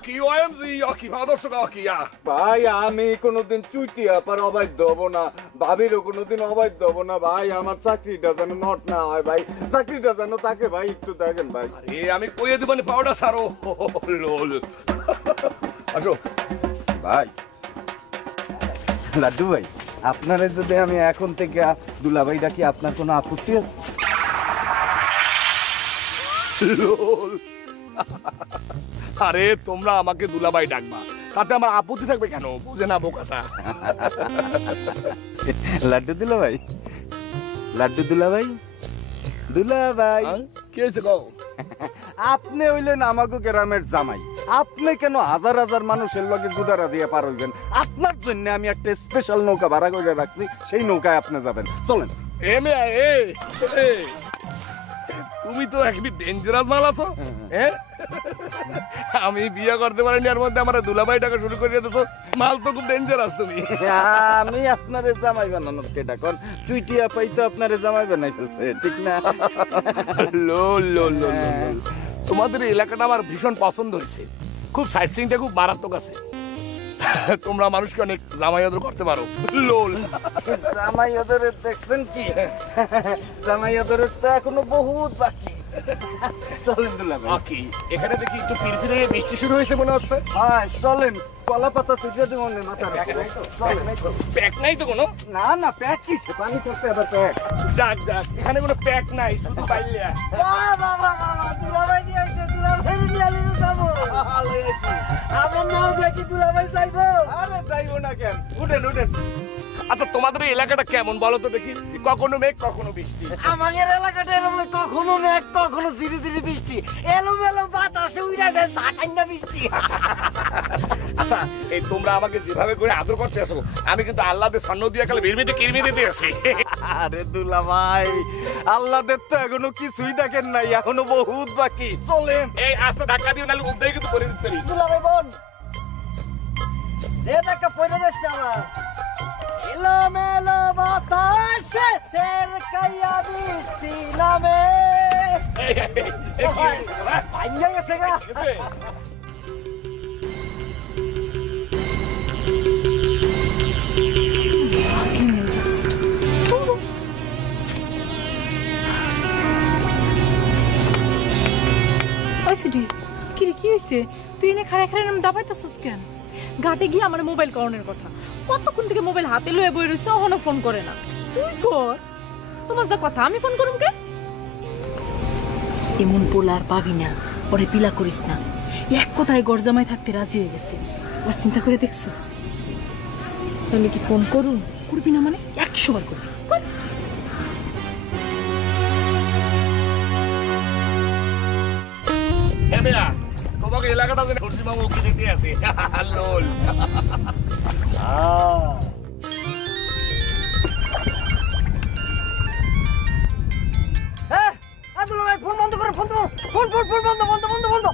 অকি OMG অকি ভাদর্শক অকি ভাই আমি কোনোদিন চুইটি আপার অবাধ্য হব না, ভাবিরও কোনোদিন অবাধ্য হব না ভাই। আমার চাকরিটা যেন নট না হয় ভাই, চাকরিটা যেন তাকে ভাই একটু দেখেন ভাই। আরে আমি কইয়ে দিব না পাউডার সারো লোল। আসো ভাই লাড্ডু ভাই, আপনারা যদি আমি এখন থেকে দুলাভাই ডাকি আপনার কোনো আপত্তি আছে? লোল আরে তোমরা আমাকে দুলাভাই ডাকবা, তাতে আমার আপত্তি থাকবে কেন? বুঝে না বোকাটা। লাড্ডু দুলাভাই, লাড্ডু দুলাভাই, দুলাভাই কি হয়েছে কও? আপনি হইলেন আমাগো গ্রামের জামাই, আপনি কেন হাজার হাজার মানুষের লগে গুদারা দিয়ে পার হইবেন? আপনার জন্য আমি একটা স্পেশাল নৌকা ভাড়া করে রাখছি, সেই নৌকায় আপনি যাবেন, চলেন। তুমি তো একটি ডেঞ্জারাস মাল আছো। আমি বিয়ে করতে পারিনি, এর মধ্যে আমার দুলাভাই টাকা শুরু করে দিয়েছো। মাল তো খুব ডেঞ্জারাস তুমি। আমি আপনারে জামাই বানানোর কেটা কোন? চুইটিয়া পাই তো আপনারে জামাই বানাই ফেলছে, ঠিক না? লোল লোল লোল লোল। তোমাদের এলাকাটা আমার ভীষণ পছন্দ হয়েছে, খুব সাইট সিনটা খুব মারাত্মক আছে। তোমরা মানুষকে অনেক জামাই আদর করতে পারো। লোল জামাই আদর দেখছেন কি? জামাই আদর তো এখনো বহুত বাকি। চলেন দুলাভাই। কি এখানে দেখি একটু ফিরফিরে বৃষ্টি শুরু হয়েছে মনে হচ্ছে। হ্যাঁ চলেন, কলা পাতা ছিটিয়ে দেবো মাথা। প্যাক নাই তো কোনো? না না, প্যাক কিসে? পানি করতে আবার প্যাক? যাক যাক, এখানে কোনো প্যাক নাই, শুধু পাইলিয়া। দুলাভাই নিয়ে আসছে, দুলাভাই নিয়ে আলু খাবো। আমার নাও দেখি দুলাভাই যাইবো। আরে যাইবো না কেন, উঠেন উঠেন। আচ্ছা তোমাদের এই এলাকাটা কেমন বলো তো দেখি? কখনো মেঘ কখনো বৃষ্টি। আমাদের এলাকাটা এরকম কখনো মেঘ কখনো ঝিরি ঝিরি বৃষ্টি, এলোমেলো বাতাসে উড়ে যায় ঝাঁটাইনা বৃষ্টি। আচ্ছা এই তোমরা আমাকে যেভাবে করে আদর করতে আসো, আমি কিন্তু আল্লাহদের স্বর্ণ দিয়ে কালে বিরমিতে কিরমি দিতে আসি। আরে দুলাভাই, আল্লাহদের তো এখনো কিছুই দেখেন নাই, এখনো বহুত বাকি, চলেন। এই আস্তে ধাক্কা দিও, নাহলে উদ্যোগে কিন্তু করে দিতে পারি। দুলাভাই বোন রে, দেখা পড়ে যাস না আমার। এলোমেলো বাতাসে সের কাইয়া বৃষ্টি নামে। আইয়া গেছে গা। কি হয়েছে? তুই এনে খাড়া খাড়া দাবাইতেছিস কেন? ঘাটে গিয়ে আমার মোবাইল করণের কথা, কতক্ষণ থেকে মোবাইল হাতে লয়ে বই রইছে, ওখানে ফোন করে না। তুই কর, তোমার যা কথা, আমি ফোন করুম কে? এমন পোলা আর পাবি না, ওরে পিলা করিস না। এক কথায় গরজামাই থাকতে রাজি হয়ে গেছে, আর চিন্তা করে দেখছিস? তাহলে কি ফোন করুন? করবি না মানে 100 বার করবি। তোমাকে এলাকাটা সরজি মামু উঠে যেতে আছে। লোল ফোন বন্ধ করো, ফোন ফোন ফোন ফোন বন্ধ বন্ধ বন্ধ বন্ধ।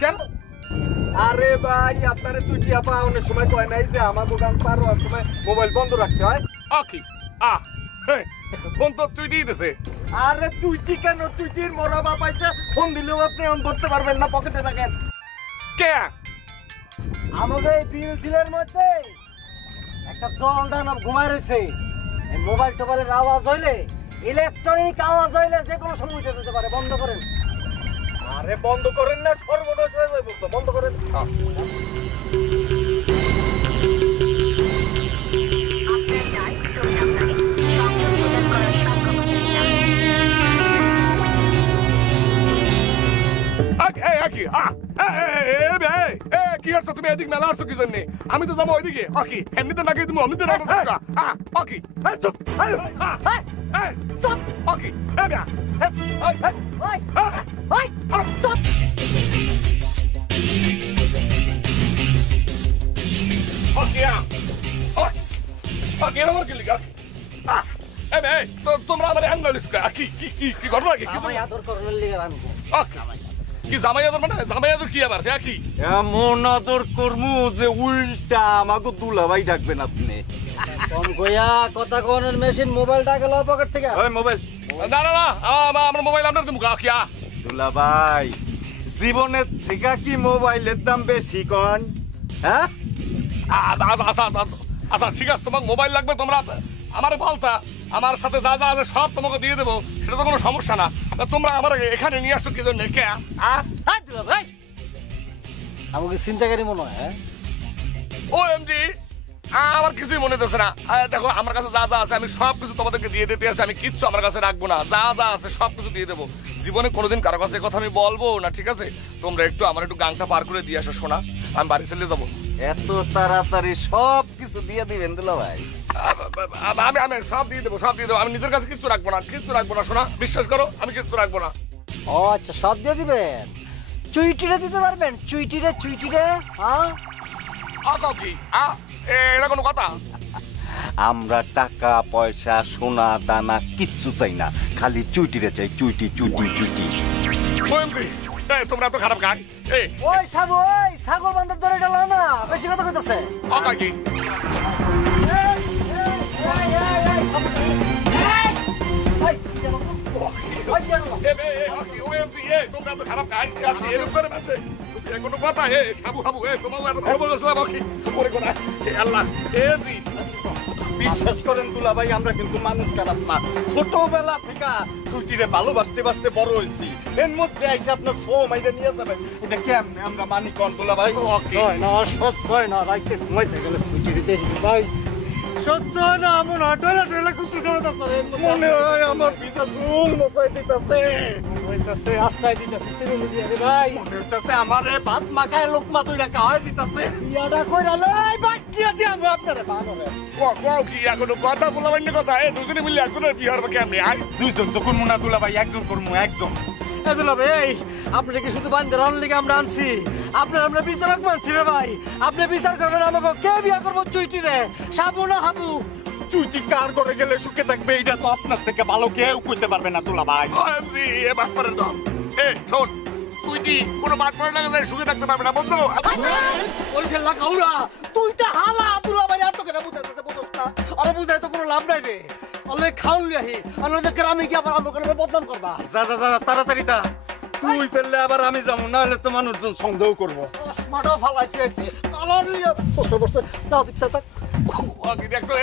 কেন? আরে ভাই, আপনারা চুইটিয়া পা অনেক সময় কয় নাই যে আমার দোকান পার হওয়ার সময় মোবাইল বন্ধ রাখতে হয়? অকি ফোন তো চুইটি দিতেছে। আরে চুইটি কেন? চুইটির মরা বাপ আইছে, ফোন দিলেও আপনি অন ধরতে পারবেন না, পকেটে রাখেন। কে? আমাদের এই পিএলসির মধ্যে একটা জল দানব ঘুমায় রয়েছে। এই মোবাইল টোবাইলের আওয়াজ হইলে, ইলেকট্রনিক আওয়াজ হইলে যে কোনো সময় উঠে যেতে পারে, বন্ধ করেন। আরে বন্ধ করেন না, সর্বনাশ হয়ে যাবে তো, বন্ধ করেন। কি হচ্ছে? তুমি এদিক মেলা আসছো কি জন্য? আমি তো যাবো ওইদিকে। অকি এমনিতে নাকি তুমি অমনিতে অকি অকি তোমরা আমার কি ঘটনা? কি জামাই আদর মানে? জামাই আদর কি আবার? কি এমন আদর করমু যে উল্টা আমাকে দুলাভাই ডাকবেন আপনি। কম কইয়া কথা কোনের মেশিন মোবাইলটা গেল পকেট থেকে। ওই মোবাইল না না না, আমার মোবাইল আপনার তুমি দুলাভাই, জীবনের থেকে কি মোবাইলের দাম বেশি কন? হ্যাঁ আচ্ছা ঠিক আছে, তোমার মোবাইল লাগবে, তোমরা আমার বলতা, আমার সাথে যা যা আছে সব তোমাকে দিয়ে দেবো, সেটা তো কোনো সমস্যা না। তা তোমরা আমার এখানে নিয়ে আসছো কি জন্য? কে ভাই আমাকে চিন্তাকারী মনে হয়। হ্যাঁ ও এমজি, আমার কিছুই মনে হচ্ছে না। দেখো আমার কাছে যা যা আছে আমি সব কিছু তোমাদেরকে দিয়ে দিতে আছি, আমি কিচ্ছু আমার কাছে রাখবো না, যা যা আছে সব কিছু দিয়ে দেবো। জীবনে কোনোদিন কারো কাছে কথা আমি বলবো না, ঠিক আছে? তোমরা একটু আমার একটু গাংটা পার করে দিয়ে আসো শোনা, আমি বাড়ি চলে যাবো। এত তাড়াতাড়ি সব কিছু দিয়ে দিবেন দুলা ভাই? আমি সব দিয়ে দেবো, সব দিয়ে দেবো। আমি নিজের কাছে কিচ্ছু রাখবো না, কিচ্ছু রাখবো না শোনা, বিশ্বাস করো আমি কিচ্ছু রাখবো না। ও আচ্ছা, সব দিয়ে দিবেন। চুইটিরে দিতে পারবেন? চুইটিরে চুইটিরে হ্যাঁ আচ্ছা কি এটা কোনো কথা? আমরা টাকা পয়সা সোনা দানা কিচ্ছু চাই না, খালি চুইটিরে চাই, চুইটি চুইটি চুইটি। তোমরা তো খারাপ গাই। ওই সাগর, ওই ছাগল বান্ধার ধরে গেল না, বেশি কথা কইতাছে। কথা কি? তোমরা তো খারাপ গাই, এরকম করে আছে কোনো কথা? সাবু হাবু তোমার এত ভালো বলেছিলাম আল্লাহ। বিশ্বাস করেন দুলা ভাই, আমরা কিন্তু মানুষ খারাপ না, ছোটবেলা থেকে চুইটিরে ভালোবাসতে বাসতে বড় হয়েছি। এর মধ্যে আইসা আপনার ফো মাইটা নিয়ে যাবেন, এটা কেমনে আমরা মানি কন দুলা ভাই? না সহ্য হয় না, রাইতে ঘুমাইতে গেলে চুইটিরে দেখি ভাই, সহ্য হয় না। আমার টয়লেট টয়লেট কুস্তি করে দিতেছে, মনে হয় আমার পিছা জুল মফাই দিতেছে, হইতাছে আশ্রয় দিতেছে সিরুলি দিয়ে রে ভাই। মনে হইতেছে আমারে ভাত মাখায় লোকমা দুইটা খাওয়াই দিতেছে। ইয়াটা কইরা লই বাকিয়া দি আমরা আপনারে বানরে। কি এখনো কথা বলাবেন না? কথা দুজনে মিলে একজনের বিহার বা কেমনি? দুইজন তো করবো না দুলা ভাই, একজন করবো, একজন। এদুলা ভাই, আপনাকে শুধু বান্ধে রান্নার লিগে আমরা আনছি, আমরা বিচারক মানছি রে ভাই। আপনি বিচার করবেন আমাকে, কে বিয়া করবো চুইটি রে, সাবু না হাবু? চুইটি কার করে গেলে সুখে থাকবে এটা তো আপনার থেকে ভালো কেউ কইতে পারবে না দুলা ভাই। শোন, তুই কি কোনো মাঠ পড়ে লাগা যায় সুখে থাকতে পারবে না বন্ধু? বলছেন না কাউরা, তুই তো হালা দুলা ভাই, আর তো কেন বুঝাইতেছে বুঝছ না? আরে বুঝাই তো কোনো লাভ নাই রে, অলে খাউন লিয়াহি অন্যদের গ্রামে কি আবার আমাকে বদনাম করবা? যা যা যা তাড়াতাড়ি তা, তুই ফেললে আবার আমি যাবো, না হলে তো মানুষজন সন্দেহ করবো। চশমাটাও ফালাইতে আছে, কালার লিয়া বসে বসে দাও দিচ্ছে তাক। কি দেখছো?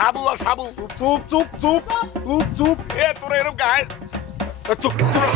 হাবু আর সাবু, চুপ চুপ চুপ চুপ চুপ, তোরা এরকম গায়ে চুপ চুপ।